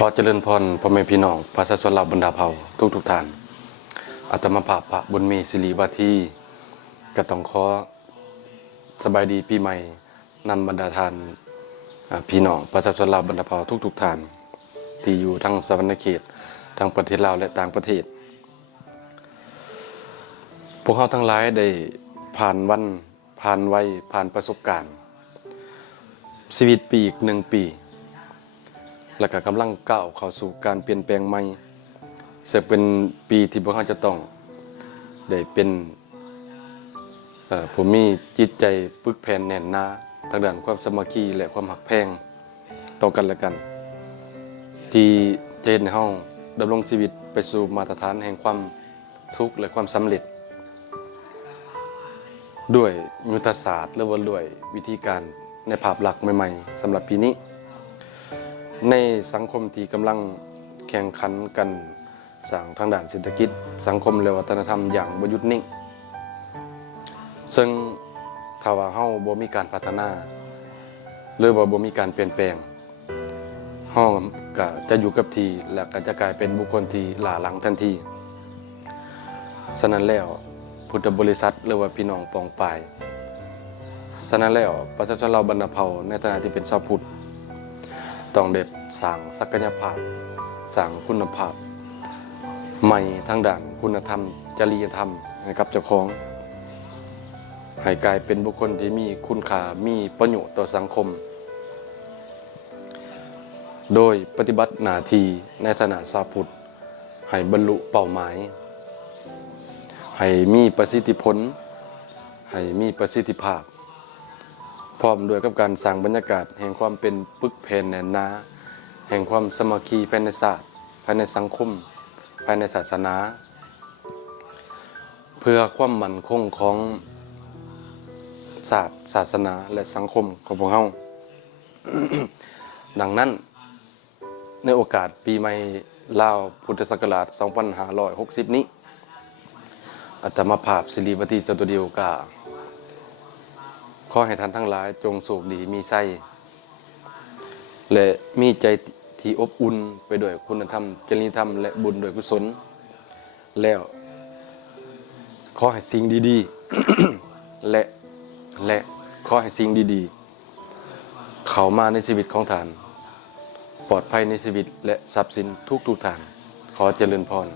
ขอเจริญพรพ่อแม่พี่น้องประชาชนลาวบรรดาเผ่าทุกท่านอาตมาภาพพระบุญมีศิริวาทีก็ต้องขอสบายดีปีใหม่นำบรรดาทานพี่น้องประชาชนลาวบรรดาเผ่าทุกท่านที่อยู่ทั้งสวรรคเขตทั้งประเทศลาวและต่างประเทศพวกเขาทั้งหลายได้ผ่านวันผ่านวัยผ่านประสบการณ์ชีวิตปีอีก1 ปีและก็กำลังก้าวเข้าสู่การเปลี่ยนแปลงใหม่ซึ่งเป็นปีที่พวกเขาจะต้องได้เป็นผู้มีจิตใจปึกแผ่นแน่นหนาทางด้านความสามัคคีและความหักแพงต่อกันและกันที่จะเห็นให้เฮาดำรงชีวิตไปสู่มาตรฐานแห่งความสุขและความสำเร็จด้วยยุทธศาสตร์หรือว่าด้วยวิธีการในภาพลักษณ์ใหม่ๆสำหรับปีนี้ในสังคมที่กำลังแข่งขันกันสร้างทางด้านเศรษฐกิจสังคมและวัฒนธรรมอย่างบ่หยุดนิ่งซึ่งถ้าว่าเฮาบ่มีการพัฒนาหรือว่าบ่มีการเปลี่ยนแปลงเฮาก็จะอยู่กับที่และก็จะกลายเป็นบุคคลที่ล้าหลังทันทีฉะนั้นแล้วพุทธบริษัทหรือว่าพี่น้องปองปายฉะนั้นแล้วประชาชนเราบรรณเผ่าในฐานะที่เป็นชาวพุทธต้องได้สร้างศักยภาพสร้างคุณภาพใหม่ทางด้านคุณธรรมจริยธรรมให้กับเจ้าของให้กลายเป็นบุคคลที่มีคุณค่ามีประโยชน์ต่อสังคมโดยปฏิบัติหน้าที่ในฐานะชาวพุทธให้บรรลุเป้าหมายให้มีประสิทธิผลให้มีประสิทธิภาพพร้อมด้วยกับการสร้างบรรยากาศแห่งความเป็นปึกแผ่นแน่นหนาแห่งความสามัคคีภายในศาสตร์ภายในสังคมภายในศาสนาเพื่อความมั่นคงของศาสตร์ศาสนาและสังคมของพวกเรา ดังนั้นในโอกาสปีใหม่ลาวพุทธศักราช 2560 นี้อาตมาภาพศิริวทีสตูดิโอกาขอให้ท่านทั้งหลายจงโชคดีมีไส้และมีใจที่อบอุ่นไปด้วยคุณธรรมจริยธรรมและบุญด้วยกุศลแล้วขอให้สิ่งดีๆ และขอให้สิ่งดีๆเข้ามาในชีวิตของท่านปลอดภัยในชีวิตและทรัพย์สินทุกท่านขอเจริญพร